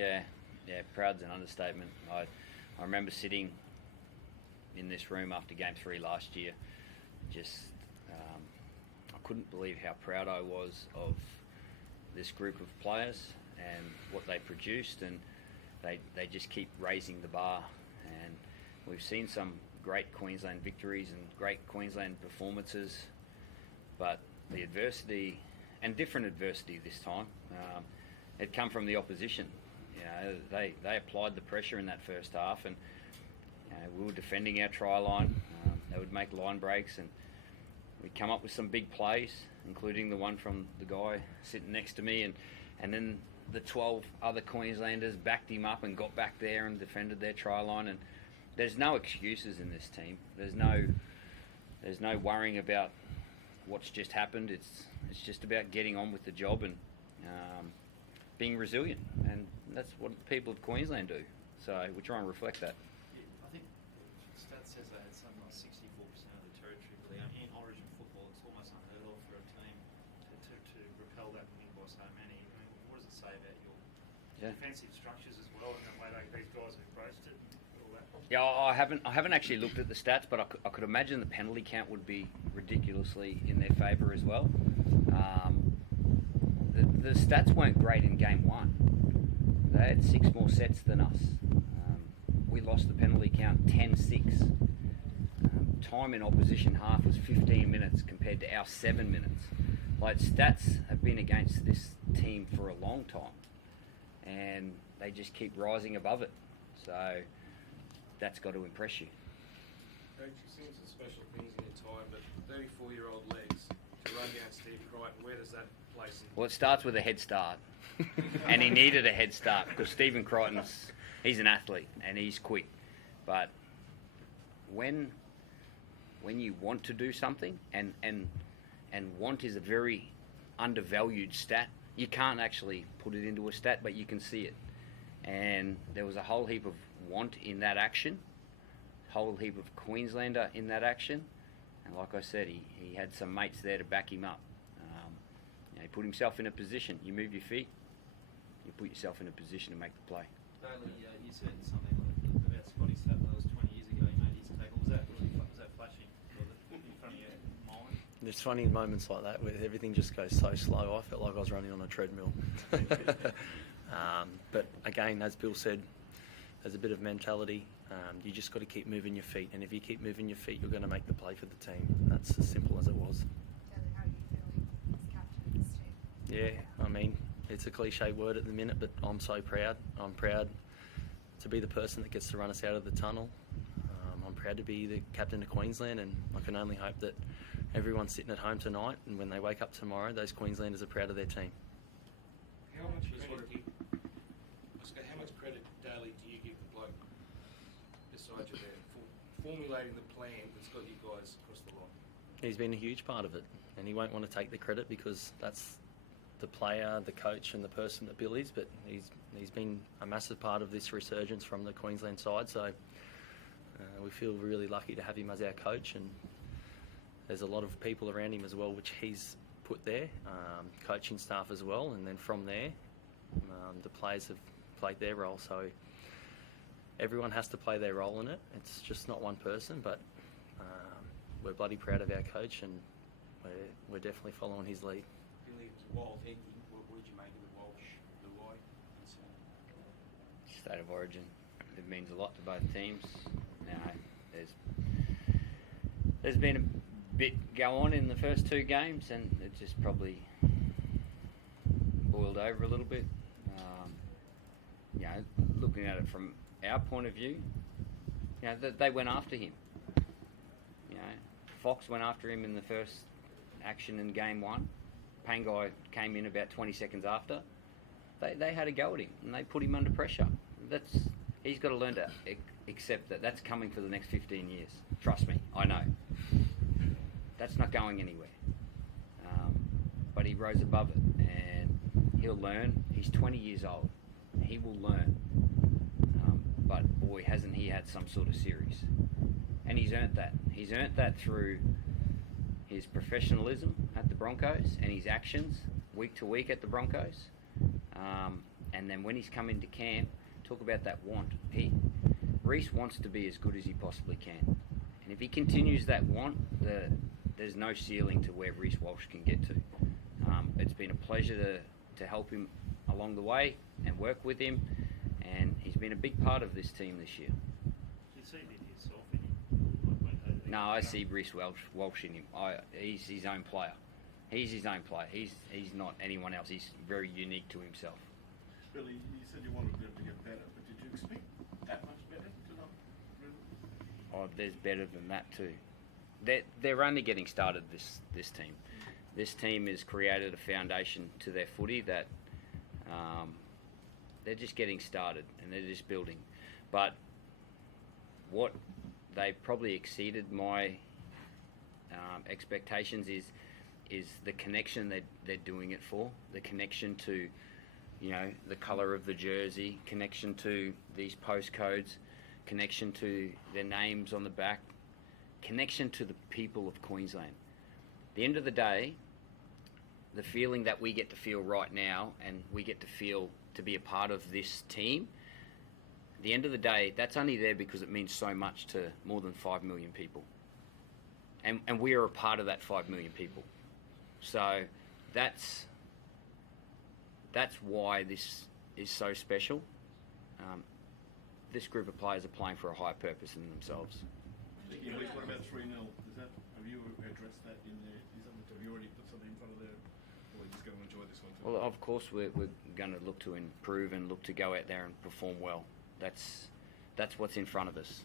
Yeah, proud's an understatement. I remember sitting in this room after Game 3 last year. Just, I couldn't believe how proud I was of this group of players and what they produced, and they just keep raising the bar. And we've seen some great Queensland victories and great Queensland performances, but the adversity, and different adversity this time, had come from the opposition. They applied the pressure in that first half, and we were defending our try line. They would make line breaks, and we'd come up with some big plays, including the one from the guy sitting next to me, and then the 12 other Queenslanders backed him up and got back there and defended their try line. And there's no excuses in this team. There's no worrying about what's just happened. It's just about getting on with the job and being resilient, and that's what the people of Queensland do. So we try and reflect that. Yeah, I think the stats says they had something like 64% of the territory. But in Origin football, it's almost unheard of for a team to repel that and win by so many. I mean, what does it say about your defensive structures as well, and the way these guys have embraced it? All that? Yeah, I haven't actually looked at the stats, but I could imagine the penalty count would be ridiculously in their favour as well. The stats weren't great in Game 1. They had 6 more sets than us. We lost the penalty count 10-6. Time in opposition half was 15 minutes compared to our 7 minutes. Like, stats have been against this team for a long time, and they just keep rising above it. So that's got to impress you. Coach, you've seen some special things in your time, but 34-year-old legs to run down Steve Crichton, where does that place him? Well, it starts with a head start, and he needed a head start because Stephen Crichton's, he's an athlete and he's quick. But when you want to do something, and want is a very undervalued stat, you can't actually put it into a stat, but you can see it. And there was a whole heap of want in that action, whole heap of Queenslander in that action, and like I said, he had some mates there to back him up. He put himself in a position. You move your feet, you put yourself in a position to make the play. Daly, you said something about Scotty Sattler. That was 20 years ago. He made his tackle. Was that flashing in front of your mind? It's funny in moments like that where everything just goes so slow. I felt like I was running on a treadmill. But again, as Bill said, there's a bit of mentality. You just got to keep moving your feet, and if you keep moving your feet, you're going to make the play for the team. That's as simple as it was. Daly, how are you feeling as captain of this team? Yeah, I mean, it's a cliche word at the minute, but I'm so proud. I'm proud to be the person that gets to run us out of the tunnel. I'm proud to be the captain of Queensland, and I can only hope that everyone's sitting at home tonight, and when they wake up tomorrow, those Queenslanders are proud of their team. How much credit, Daly, do you give the bloke beside you there for formulating the plan that's got you guys across the line? He's been a huge part of it, and he won't want to take the credit because that's the player, the coach and the person that Bill is, but he's been a massive part of this resurgence from the Queensland side, so we feel really lucky to have him as our coach, and there's a lot of people around him as well which he's put there, coaching staff as well, and then from there the players have played their role, so everyone has to play their role in it. It's just not one person, but we're bloody proud of our coach, and we're definitely following his lead. Billy, it was wild ending. What did you make of the Walsh, Luai incident? State of Origin, it means a lot to both teams. There's been a bit go on in the first 2 games, and it just probably boiled over a little bit. Looking at it from our point of view, they went after him. Fox went after him in the first action in Game 1. Pangai came in about 20 seconds after. They had a go at him, and they put him under pressure. He's got to learn to accept that that's coming for the next 15 years. Trust me, I know. That's not going anywhere. But he rose above it, and he'll learn. He's 20 years old. He will learn. But boy, hasn't he had some sort of series. And he's earned that. He's earned that through his professionalism at the Broncos and his actions week to week at the Broncos. And then when he's come into camp, talk about that want. Reece wants to be as good as he possibly can. And if he continues that want, there's no ceiling to where Reece Walsh can get to. It's been a pleasure to help him along the way and work with him. And he's been a big part of this team this year. Do you see it yourself in him? No, I see Reece Walsh in him. He's his own player. He's his own player. He's not anyone else. He's very unique to himself. Billy, you said you wanted them to get better, but did you expect that much better to not really? Oh, there's better than that too. They're only getting started. This team. This team has created a foundation to their footy that they're just getting started and they're just building. But what they probably exceeded my expectations is the connection they're doing it for. The connection to, the colour of the jersey, connection to these postcodes, connection to their names on the back, connection to the people of Queensland. At the end of the day, the feeling that we get to feel right now and we get to feel to be a part of this team, at the end of the day, that's only there because it means so much to more than 5 million people. And we are a part of that 5 million people. So that's why this is so special. This group of players are playing for a higher purpose than themselves. Yeah, what about 3-0? Have you addressed that in there? Have you already put something in front of there? Or are you just going to enjoy this one too? Well, of course, we're going to look to improve and look to go out there and perform well. That's what's in front of us.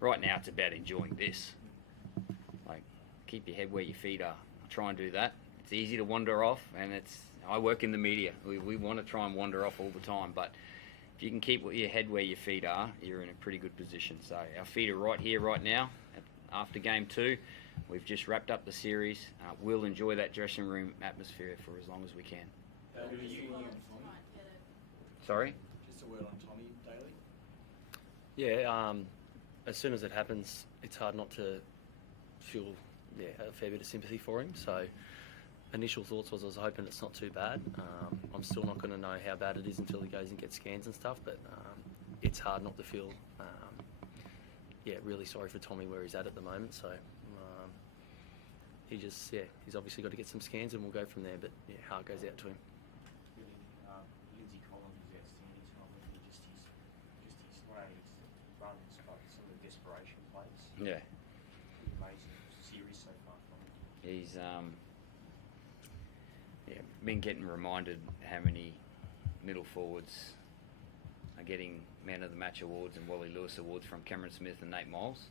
Right now, it's about enjoying this. Like, keep your head where your feet are. Try and do that. It's easy to wander off, and I work in the media. We want to try and wander off all the time, but if you can keep your head where your feet are, you're in a pretty good position. So our feet are right here, right now. After game 2, we've just wrapped up the series. We'll enjoy that dressing room atmosphere for as long as we can. Sorry? Just a word on Tommy Daly. Yeah, as soon as it happens, it's hard not to feel a fair bit of sympathy for him. So initial thoughts was I was hoping it's not too bad. I'm still not going to know how bad it is until he goes and gets scans and stuff, but it's hard not to feel really sorry for Tommy where he's at the moment. So he's obviously got to get some scans and we'll go from there, but heart goes out to him. Really, Lindsay Collins was outstanding tonight. Just his way, his runs, but some of the desperation plays. Yeah. Pretty amazing series so far from him. He's been getting reminded how many middle forwards are getting Man of the Match awards and Wally Lewis awards from Cameron Smith and Nate Miles.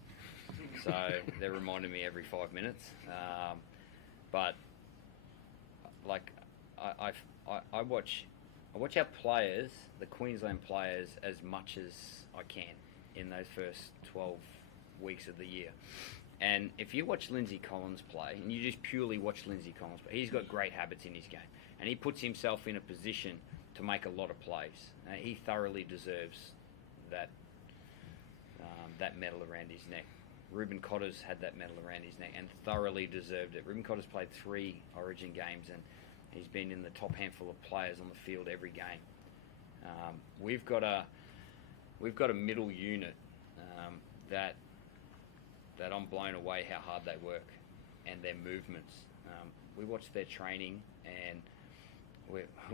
So they're reminding me every 5 minutes. But like I watch our players, the Queensland players, as much as I can in those first 12 weeks of the year. And if you watch Lindsay Collins play, and you just purely watch Lindsay Collins play, he's got great habits in his game. And he puts himself in a position to make a lot of plays. He thoroughly deserves that medal around his neck. Ruben Cotter's had that medal around his neck and thoroughly deserved it. Ruben Cotter's played 3 Origin games and he's been in the top handful of players on the field every game. We've got a middle unit that I'm blown away how hard they work and their movements. We watch their training and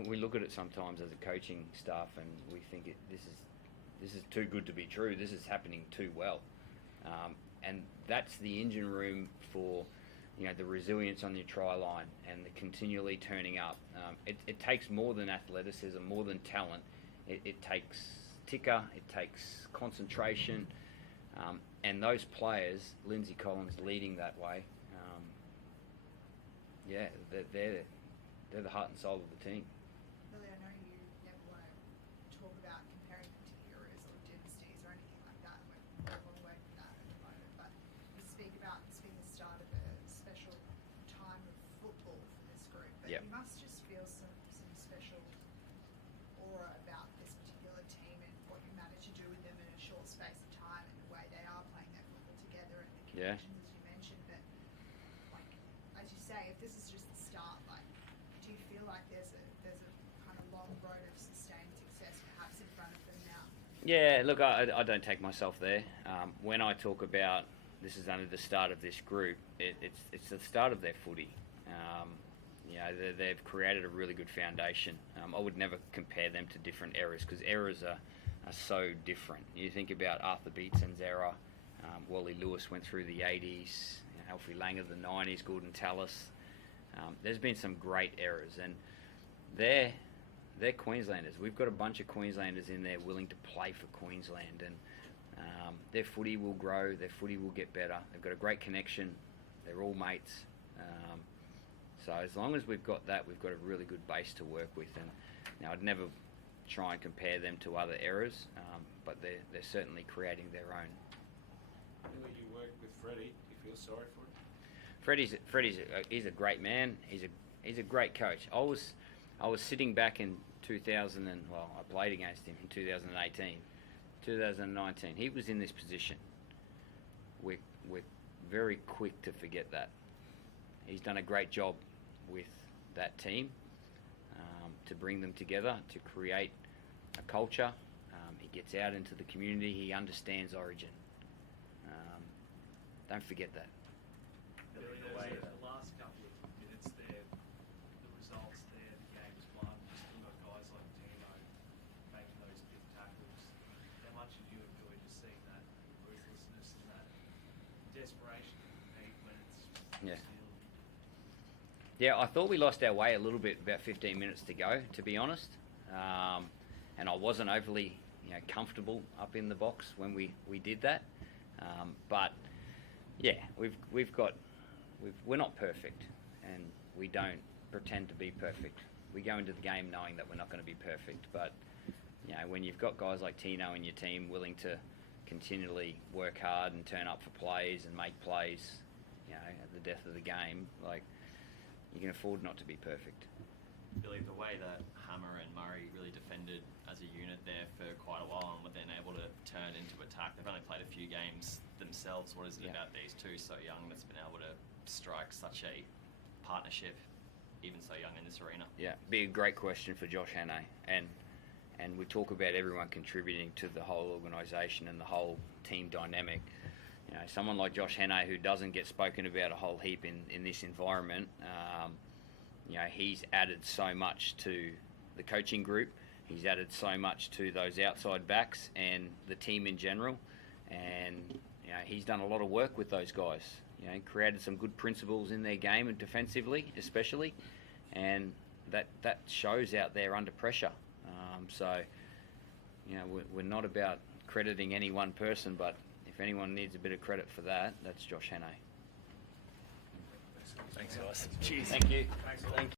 we look at it sometimes as a coaching staff and we think this is too good to be true. This is happening too well. And that's the engine room for the resilience on your try line and the continually turning up. It takes more than athleticism, more than talent. It takes ticker, it takes concentration, and those players, Lindsay Collins leading that way, they're the heart and soul of the team. Billy, I know you never want to talk about comparing them to the eras or dynasties or anything like that. We're a long way from that at the moment. But you speak about this being the start of a special time of football for this group. But Yep. you must just feel some special aura about this particular team and what you managed to do with them in a short space of time and the way they are playing their football together and the Yeah. connections, as you mentioned. But like, as you say, if this is just the start, like, do you feel like there's a kind of long road of Yeah, look, I don't take myself there. When I talk about this is only the start of this group, it's the start of their footy. You know, they've created a really good foundation. I would never compare them to different eras because eras are so different. You think about Arthur Beetson's era, Wally Lewis went through the 80s, you know, Alfie Langer the 90s, Gordon Tallis. There's been some great eras, and they're Queenslanders. We've got a bunch of Queenslanders in there willing to play for Queensland, and their footy will grow, their footy will get better. They've got a great connection. They're all mates. So as long as we've got that, we've got a really good base to work with. And now I'd never try and compare them to other eras, but they're certainly creating their own. Billy, you worked with Freddie. Do you feel sorry for him? He's a great man. He's a great coach. I was sitting back in 2000 and I played against him in 2018, 2019. He was in this position. We're very quick to forget that. He's done a great job with that team to bring them together, to create a culture. He gets out into the community. He understands Origin. Don't forget that. Billy, the last couple of minutes there, the results there, the game's won. You still got guys like Tino making those big tackles. How much have you enjoyed just seeing that ruthlessness and that desperation to compete when it's Yeah. still... Yeah, I thought we lost our way a little bit about 15 minutes to go, to be honest. And I wasn't overly comfortable up in the box when we did that. But yeah, we're not perfect, and we don't pretend to be perfect. We go into the game knowing that we're not going to be perfect. But when you've got guys like Tino in your team willing to continually work hard and turn up for plays and make plays, at the death of the game, you can afford not to be perfect. Billy, the way that Hammer and Murray really defended as a unit there for quite a while and were then able to turn into attack. They've only played a few games themselves. What is it about these two so young that's been able to strike such a partnership even so young in this arena? Yeah, be a great question for Josh Hannay. And we talk about everyone contributing to the whole organisation and the whole team dynamic. Someone like Josh Hannay, who doesn't get spoken about a whole heap in this environment, he's added so much to the coaching group. He's added so much to those outside backs and the team in general. And he's done a lot of work with those guys. Created some good principles in their game and defensively, especially. And that shows out there under pressure. We're not about crediting any one person, but if anyone needs a bit of credit for that, that's Josh Hannay. Thanks, guys. Cheers. Thank you. Thanks a lot. Thank you.